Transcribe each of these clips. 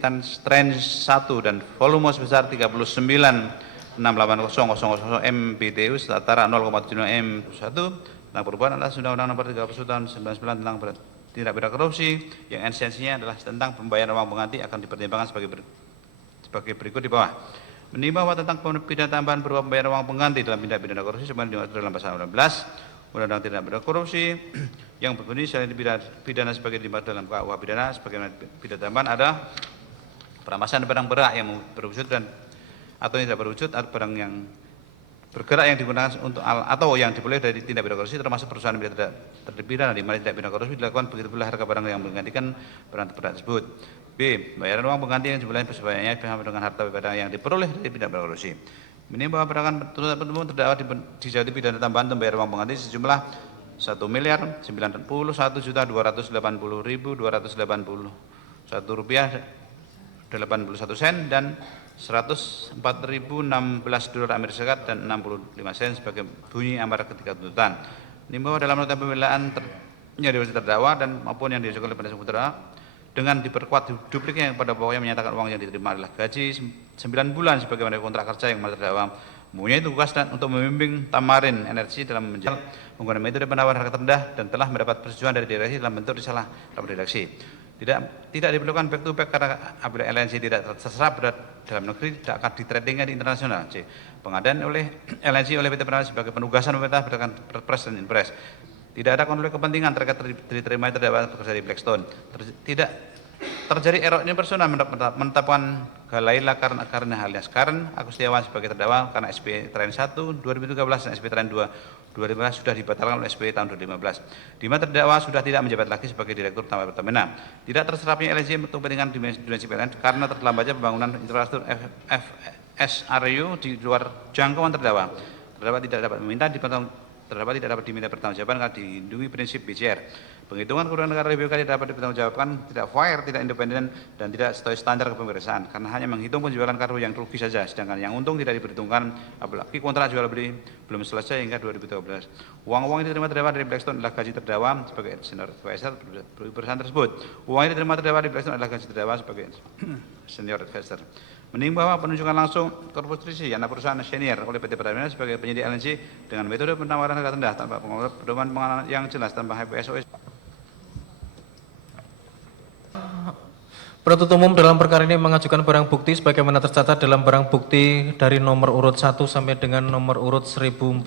Tren 1 dan volume sebesar 39.680.000 MBTU setara 0,7 M1 tentang perubahan atas Undang-Undang Nomor 30 Tahun 99 tentang tindak pidana korupsi yang esensinya adalah tentang pembayaran uang pengganti akan dipertimbangkan sebagai berikut di bawah. Menimbang bahwa tentang pidana tambahan berupa pembayaran uang pengganti dalam tindak pidana korupsi sebagaimana dimaksud dalam pasal 16 Undang-Undang Tindak Pidana Korupsi yang berbunyi selain pidana sebagai dimaksud dalam KUH pidana sebagaimana pidana tambahan ada perampasan barang bergerak yang berwujud dan atau tidak berwujud atau barang yang bergerak yang digunakan untuk atau yang diperoleh dari tindak pidana korupsi termasuk perusahaan yang tidak terpidana di mana tindak pidana korupsi dilakukan begitu pula harga barang yang menggantikan barang tersebut. B. Bayaran uang pengganti yang jumlahnya sebanyak sama dengan harta pidana yang diperoleh dari tindak pidana korupsi. Menimbang bahwa tuntutan umum terdakwa dijatuhi pidana tambahan pembayaran uang pengganti sejumlah 1.091.280.281 rupiah 81 sen dan 104.016 dolar Amerika Serikat dan 65 sen sebagai bunyi amar ketika tuntutan. Menimbang dalam nota pembelaan yang diwajibkan terdakwa dan maupun yang diajukan oleh penasihat hukum terdakwa dengan diperkuat dupliknya yang pada pokoknya menyatakan uang yang diterima adalah gaji 9 bulan sebagaimana kontrak kerja yang terdakwa mempunyai tugas dan untuk membimbing Tamarin Energi dalam menjalankan menggunakan metode penawaran harga terendah dan telah mendapat persetujuan dari direksi dalam bentuk risalah rapat direksi. Tidak diperlukan back to back karena apabila LNC tidak terserap dalam negeri tidak akan ditradingnya di internasional. C. Pengadaan oleh LNC oleh PT Pertamina sebagai penugasan pemerintah berdasarkan Perpres dan Inpres. Tidak ada konflik kepentingan terkait diterima terdakwa bekerja di Blackstone. Tidak terjadi error ini personal menetapkan Galaila karena alias Karen Agustiawan sebagai terdakwa karena SP Tren 1 2013 dan SP Tren 2 2015 sudah dibatalkan oleh SP tahun 2015. Di mana terdakwa sudah tidak menjabat lagi sebagai Direktur Utama Pertamina. Tidak terserapnya LNC untuk kepentingan dimensi PLN karena terlambatnya pembangunan infrastruktur FSRU di luar jangkauan terdakwa. Terdakwa tidak dapat diminta pertanggungjawaban karena dilindungi prinsip BCR. Penghitungan kerugian negara BPK tidak dapat dipertanggungjawabkan, tidak fair, tidak independen, dan tidak sesuai standar kepemeriksaan karena hanya menghitung penjualan kargo yang rugi saja, sedangkan yang untung tidak diperhitungkan apalagi kontrak jual beli belum selesai hingga 2013. Uang-uang yang diterima terdakwa dari Blackstone adalah gaji terdakwa sebagai senior advisor perusahaan tersebut. Uang yang diterima terdakwa dari Blackstone adalah gaji terdakwa sebagai senior advisor. Menimbang bahwa penunjukan langsung korporasi anak perusahaan senior oleh PT Pertamina sebagai penyedia LNG dengan metode penawaran harga rendah tanpa pedoman pengenalan yang jelas tanpa HPSO. Penuntut umum dalam perkara ini mengajukan barang bukti sebagaimana tercatat dalam barang bukti dari nomor urut 1 sampai dengan nomor urut 1040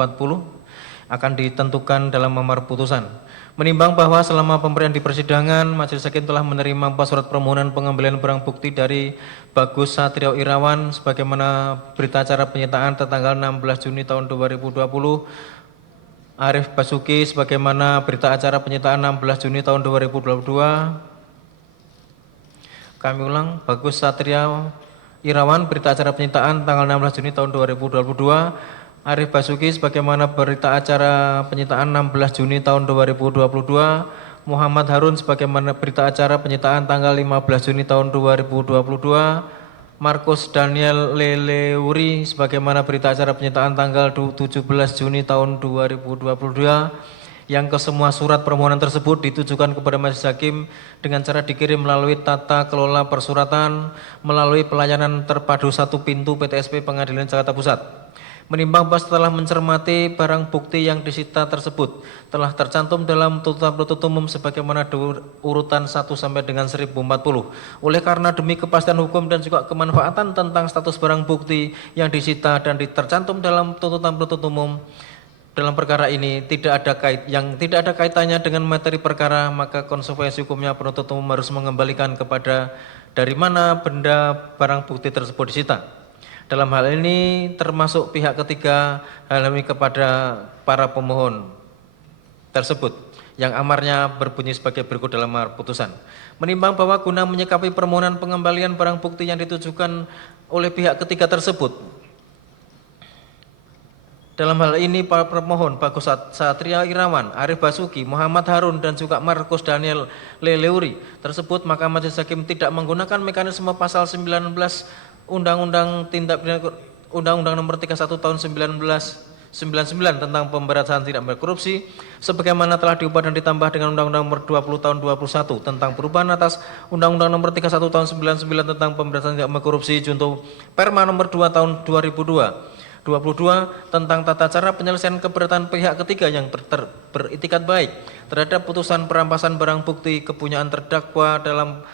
akan ditentukan dalam amar putusan. Menimbang bahwa selama pemberian di persidangan, Majelis Hakim telah menerima 4 surat permohonan pengembalian barang bukti dari Bagus Satrio Irawan sebagaimana berita acara penyitaan tertanggal 16 Juni tahun 2020, Arif Basuki sebagaimana berita acara penyitaan 16 Juni tahun 2022. Kami ulang, Bagus Satrio Irawan berita acara penyitaan tanggal 16 Juni tahun 2022, Arif Basuki sebagaimana berita acara penyitaan 16 Juni tahun 2022, Muhammad Harun sebagaimana berita acara penyitaan tanggal 15 Juni tahun 2022, Markus Daniel Leleuri sebagaimana berita acara penyitaan tanggal 17 Juni tahun 2022, yang kesemua surat permohonan tersebut ditujukan kepada Majelis Hakim dengan cara dikirim melalui tata kelola persuratan melalui pelayanan terpadu satu pintu PTSP Pengadilan Jakarta Pusat. Menimbang bahwa setelah mencermati barang bukti yang disita tersebut telah tercantum dalam tuntutan penuntut umum sebagaimana urutan 1 sampai dengan 1040. Oleh karena demi kepastian hukum dan juga kemanfaatan tentang status barang bukti yang disita dan tercantum dalam tuntutan penuntut umum dalam perkara ini tidak ada kaitannya dengan materi perkara, maka konsekuensi hukumnya penuntut umum harus mengembalikan kepada dari mana benda barang bukti tersebut disita. Dalam hal ini termasuk pihak ketiga hal ini kepada para pemohon tersebut yang amarnya berbunyi sebagai berikut dalam amar putusan. Menimbang bahwa guna menyikapi permohonan pengembalian barang bukti yang ditujukan oleh pihak ketiga tersebut, dalam hal ini para pemohon Bagus Satrio Irawan, Arif Basuki, Muhammad Harun dan juga Markus Daniel Leleuri tersebut, maka Majelis Hakim tidak menggunakan mekanisme pasal 19 Undang-Undang Nomor 31 tahun 99 tentang pemberantasan tindak pidana korupsi sebagaimana telah diubah dan ditambah dengan Undang-Undang Nomor 20 Tahun 2021 tentang perubahan atas Undang-Undang Nomor 31 Tahun 99 tentang pemberantasan tindak pidana korupsi junto Perma Nomor 2 Tahun 2022 tentang tata cara penyelesaian keberatan pihak ketiga yang beritikat baik terhadap putusan perampasan barang bukti kepunyaan terdakwa dalam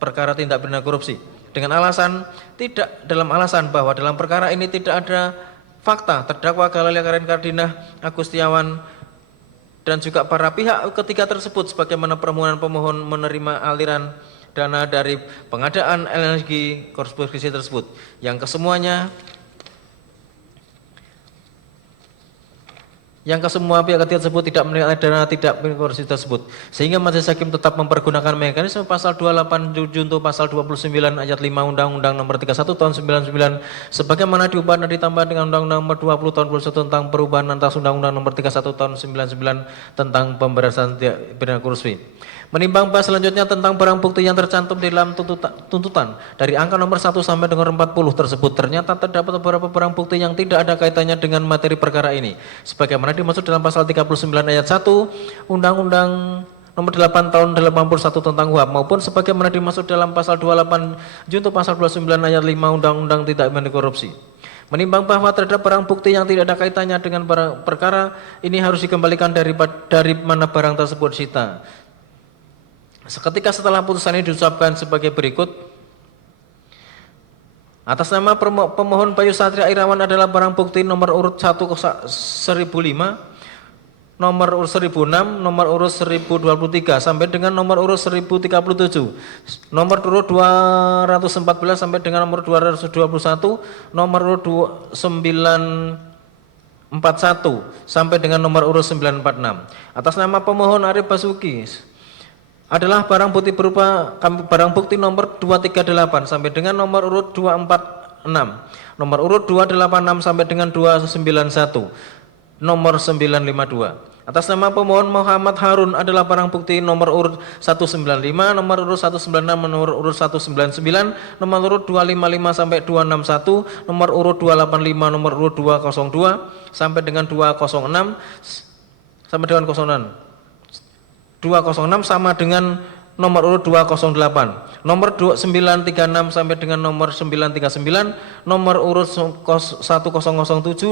perkara tindak pidana korupsi dengan alasan bahwa dalam perkara ini tidak ada fakta terdakwa Galelia Karen Kardinah Agustiawan dan juga para pihak ketiga tersebut sebagaimana permohonan pemohon menerima aliran dana dari pengadaan energi korupsi tersebut yang kesemua pihak ketiga tersebut tidak menerima dana tidak korupsi tersebut sehingga majelis hakim tetap mempergunakan mekanisme pasal 28 junto pasal 29 ayat 5 Undang-Undang Nomor 31 Tahun 99 sebagaimana diubah dan ditambah dengan Undang-Undang Nomor 20 Tahun 2021 tentang perubahan atas Undang-Undang Nomor 31 Tahun 99 tentang pemberantasan tindak pidana korupsi. Menimbang bahas selanjutnya tentang barang bukti yang tercantum di dalam tuntutan dari angka nomor 1 sampai dengan 40 tersebut ternyata terdapat beberapa barang bukti yang tidak ada kaitannya dengan materi perkara ini sebagaimana dimaksud dalam pasal 39 ayat 1 Undang-Undang Nomor 8 Tahun 81 tentang UHAP maupun sebagaimana dimaksud dalam pasal 28 junto pasal 29 ayat 5 Undang-Undang Tindak Pidana Korupsi. Menimbang bahwa terhadap barang bukti yang tidak ada kaitannya dengan barang perkara ini harus dikembalikan dari mana barang tersebut disita. Seketika setelah putusan ini diucapkan sebagai berikut. Atas nama pemohon Bayu Satria Irawan adalah barang bukti nomor urut 1005, nomor urut 1006, nomor urut 1023 sampai dengan nomor urut 1037, nomor urut 214 sampai dengan nomor 221, nomor urut 941 sampai dengan nomor urut 946. Atas nama pemohon Arif Basuki adalah barang bukti berupa barang bukti nomor 238 sampai dengan nomor urut 246, nomor urut 286 sampai dengan 291, nomor 952. Atas nama pemohon Muhammad Harun adalah barang bukti nomor urut 195, nomor urut 196, nomor urut 199, nomor urut 255 sampai 261, nomor urut 285, nomor urut 202 sampai dengan 206 sampai dengan 06. 206 sama dengan nomor urut 208, nomor 936 sampai dengan nomor 939, nomor urut 1007,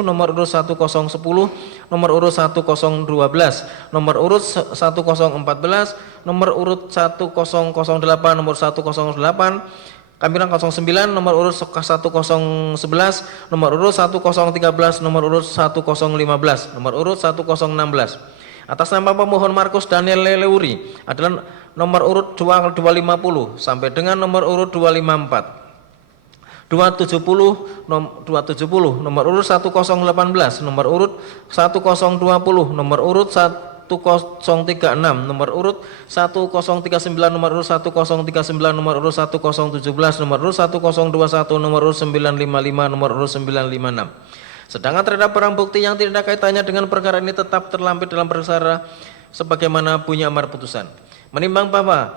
nomor urut 1010, nomor urut 1012, nomor urut 1014, nomor urut 1008, nomor 108, Kampiran 09, nomor urut 1011, nomor urut 1013, nomor urut 1015, nomor urut 1016. Atas nama pemohon Markus Daniel Leleuri adalah nomor urut 250 sampai dengan nomor urut 254. 270, nomor urut 1018, nomor urut 1020, nomor urut 1036, nomor urut 1039, nomor urut 1039, nomor urut 1017, nomor urut 1021, nomor urut 955, nomor urut 956. Sedangkan terhadap barang bukti yang tidak ada kaitannya dengan perkara ini tetap terlampir dalam perkara sebagaimana bunyi amar putusan. Menimbang bahwa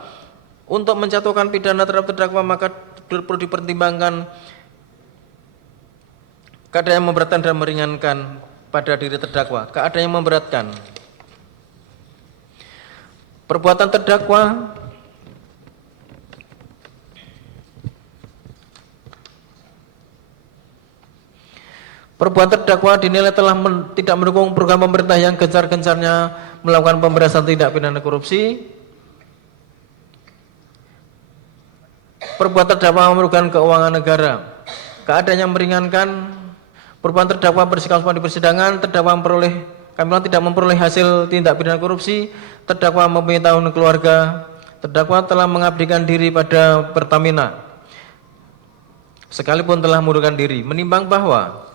untuk menjatuhkan pidana terhadap terdakwa maka perlu dipertimbangkan keadaan yang memberatkan dan meringankan pada diri terdakwa. Keadaan yang memberatkan. Perbuatan terdakwa dinilai telah tidak mendukung program pemerintah yang gencar-gencarnya melakukan pemberantasan tindak pidana korupsi. Perbuatan terdakwa merugikan keuangan negara. Keadaan yang meringankan, perbuatan terdakwa bersikap sopan di persidangan, terdakwa tidak memperoleh hasil tindak pidana korupsi, terdakwa mempunyai tanggungan keluarga, terdakwa telah mengabdikan diri pada Pertamina, sekalipun telah mengundurkan diri. Menimbang bahwa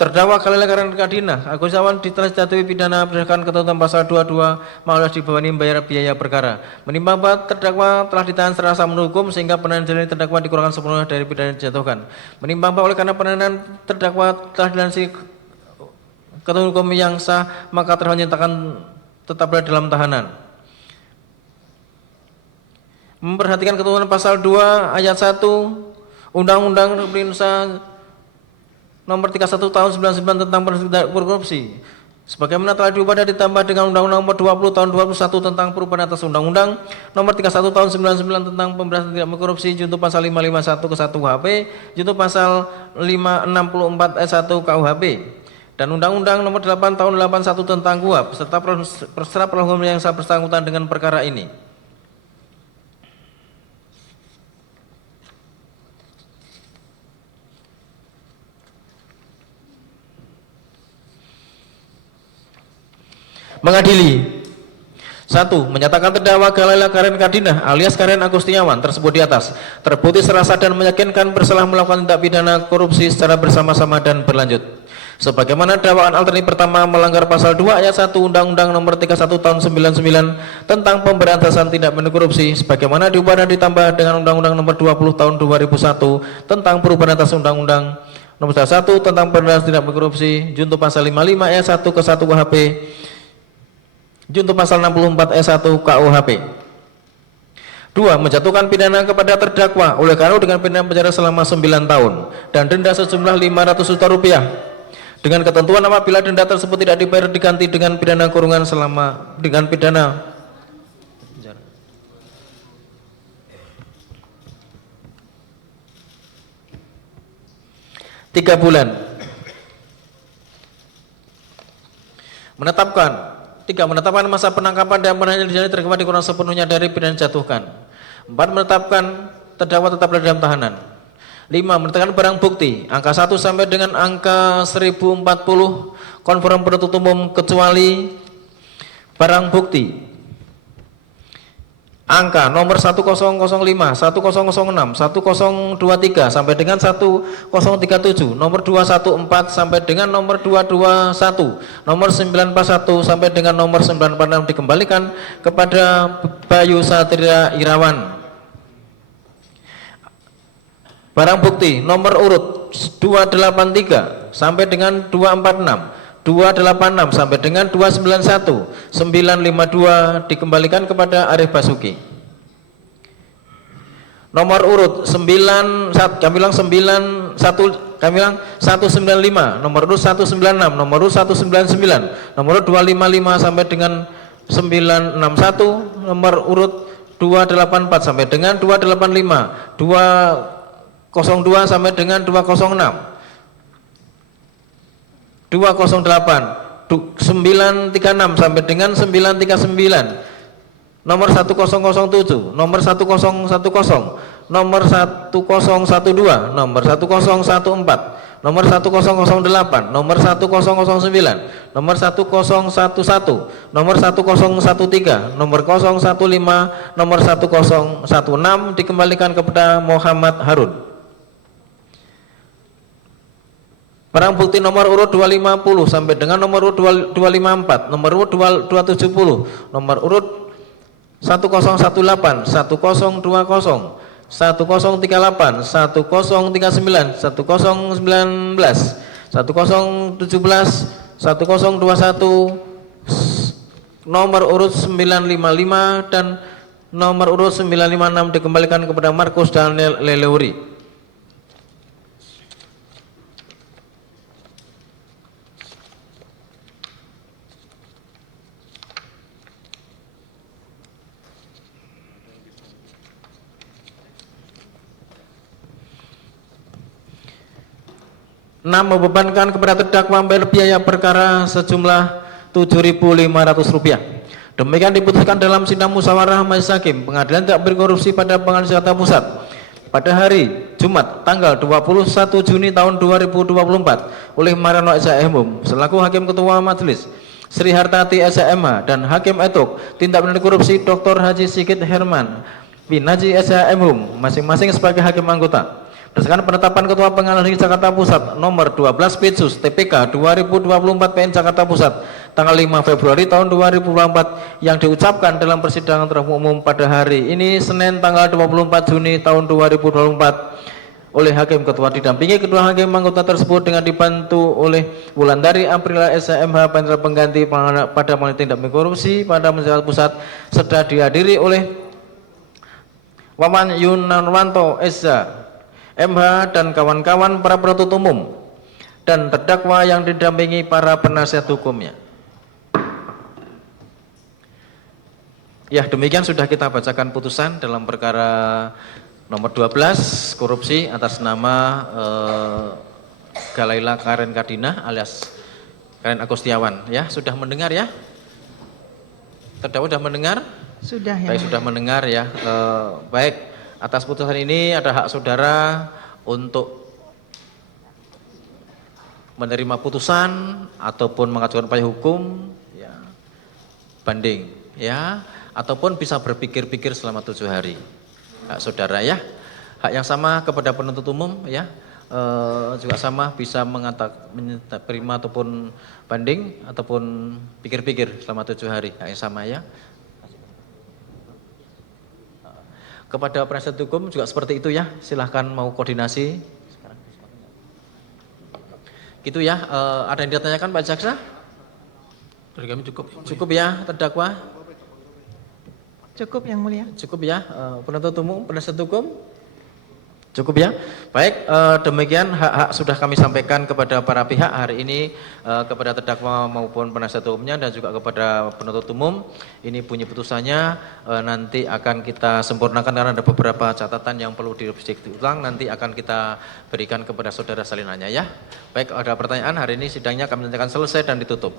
terdakwa Galelia Karen Kardinah Agustiawan telah dijatuhi pidana berdasarkan ketentuan pasal 22 malah dibebani membayar biaya perkara. Menimbang bahwa terdakwa telah ditahan secara sah menurut hukum sehingga penahanan jalani terdakwa dikurangkan sepenuhnya dari pidana yang dijatuhkan. Menimbang bahwa oleh karena penahanan terdakwa telah dilandasi ketentuan hukum yang sah maka terdakwa dinyatakan tetap berada dalam tahanan. Memperhatikan ketentuan pasal 2 ayat 1 Undang-Undang Republik Indonesia Nomor 31 Tahun 99 tentang Pemberantasan Korupsi sebagaimana telah diubah dan ditambah dengan Undang-Undang Nomor 20 Tahun 2001 tentang perubahan atas Undang-Undang Nomor 31 Tahun 99 tentang Pemberantasan Tindak Pidana Korupsi junto pasal 551 ke 1 KUHP junto pasal 564 S1 KUHP dan Undang-Undang Nomor 8 Tahun 81 tentang KUHP serta perhukuman yang bersangkutan dengan perkara ini. Mengadili. 1. Menyatakan terdakwa Galela Karen Kardinah alias Karen Agustiawan tersebut di atas terbukti serasa dan meyakinkan bersalah melakukan tindak pidana korupsi secara bersama-sama dan berlanjut. Sebagaimana dakwaan alternatif pertama melanggar pasal 2 ayat 1 Undang-Undang Nomor 31 Tahun 99 tentang Pemberantasan Tindak Pidana Korupsi sebagaimana diubah dan ditambah dengan Undang-Undang Nomor 20 Tahun 2001 tentang perubahan atas Undang-Undang Nomor 1 tentang Pemberantasan Tindak Pidana Korupsi junto pasal 55 ayat 1 ke 1 KUHP junto pasal 64 S1 KUHP. 2. Menjatuhkan pidana kepada terdakwa oleh karena dengan pidana penjara selama 9 tahun dan denda sejumlah 500 juta rupiah dengan ketentuan apabila denda tersebut tidak dibayar diganti dengan pidana kurungan selama dengan pidana penjara. 3 bulan. Menetapkan masa penangkapan dan penahanan diri terdakwa dikurang sepenuhnya dari pidana dijatuhkan. 4. Menetapkan terdakwa tetap berada dalam tahanan. 5. Menetapkan barang bukti angka 1 sampai dengan angka 1040 konform penuntut umum kecuali barang bukti angka nomor 1005, 1006, 1023 sampai dengan 1037, nomor 214 sampai dengan nomor 221, nomor 941 sampai dengan nomor 946 dikembalikan kepada Bayu Satria Irawan. Barang bukti nomor urut 283 sampai dengan 246, 286 sampai dengan 291, 952 dikembalikan kepada Arif Basuki. Nomor urut 195, nomor urut 196, nomor urut 199, nomor urut 255 sampai dengan 961, nomor urut 284 sampai dengan 285, 202 sampai dengan 206. 208, 936 sampai dengan 939, nomor 1007, nomor 1010, nomor 1012, nomor 1014, nomor 1008, nomor 1009, nomor 1011, nomor 1013, nomor 015, nomor 1016 dikembalikan kepada Muhammad Harun. Barang bukti nomor urut 250 sampai dengan nomor urut 254, nomor urut 270, nomor urut 1018, 1020, 1038, 1039, 1019, 1017, 1021, nomor urut 955 dan nomor urut 956 dikembalikan kepada Markus Daniel Leleuri. Membebankan kepada terdakwa membayar biaya perkara sejumlah Rp7.500. Demikian diputuskan dalam sidang musyawarah majelis hakim Pengadilan Tindak Pidana Korupsi pada Pengadilan Jakarta Pusat pada hari Jumat tanggal 21 Juni tahun 2024 oleh Marano SHM selaku Hakim Ketua Majelis, Sri Hartati SHMH dan Hakim Etok Tindak Pidana Korupsi Dr. Haji Sigit Herman bin Haji SHM masing-masing sebagai hakim anggota. Berdasarkan penetapan Ketua Pengadilan Negeri Jakarta Pusat nomor 12 Pitsus TPK 2024 PN Jakarta Pusat tanggal 5 Februari tahun 2024 yang diucapkan dalam persidangan terbuka umum pada hari ini Senin tanggal 24 Juni tahun 2024 oleh Hakim Ketua didampingi kedua hakim anggota tersebut dengan dibantu oleh Wulandari Aprila SHMH Panitra Pengganti pada Pengadilan Tindak Pidana Korupsi pada Jakarta Pusat serta dihadiri oleh Wawan Yunarwanto SH MH dan kawan-kawan para penuntut umum dan terdakwa yang didampingi para penasihat hukumnya. Ya, demikian sudah kita bacakan putusan dalam perkara nomor 12 korupsi atas nama Galaila Karen Kardina alias Karen Agustiawan. Ya, sudah mendengar ya? Terdakwa sudah mendengar? Sudah ya. Baik, sudah mendengar ya. Baik, atas putusan ini ada hak saudara untuk menerima putusan ataupun mengajukan upaya hukum, ya, banding, ya, ataupun bisa berpikir-pikir selama 7 hari. Hak saudara ya. Hak yang sama kepada penuntut umum ya. Juga sama bisa menerima ataupun banding ataupun pikir-pikir selama 7 hari. Hak yang sama ya. Kepada penasihat hukum juga seperti itu ya. Silahkan mau koordinasi. Gitu ya. Ada yang ditanyakan Pak Jaksa? Dari kami cukup. Cukup ya terdakwa? Cukup yang mulia. Cukup ya penuntut umum, penasihat hukum? Cukup ya. Baik, demikian hak-hak sudah kami sampaikan kepada para pihak hari ini, kepada terdakwa maupun penasihat hukumnya dan juga kepada penuntut umum. Ini bunyi putusannya, nanti akan kita sempurnakan karena ada beberapa catatan yang perlu direvisi ulang, nanti akan kita berikan kepada saudara salinannya ya. Baik, ada pertanyaan, hari ini sidangnya kami nyatakan selesai dan ditutup.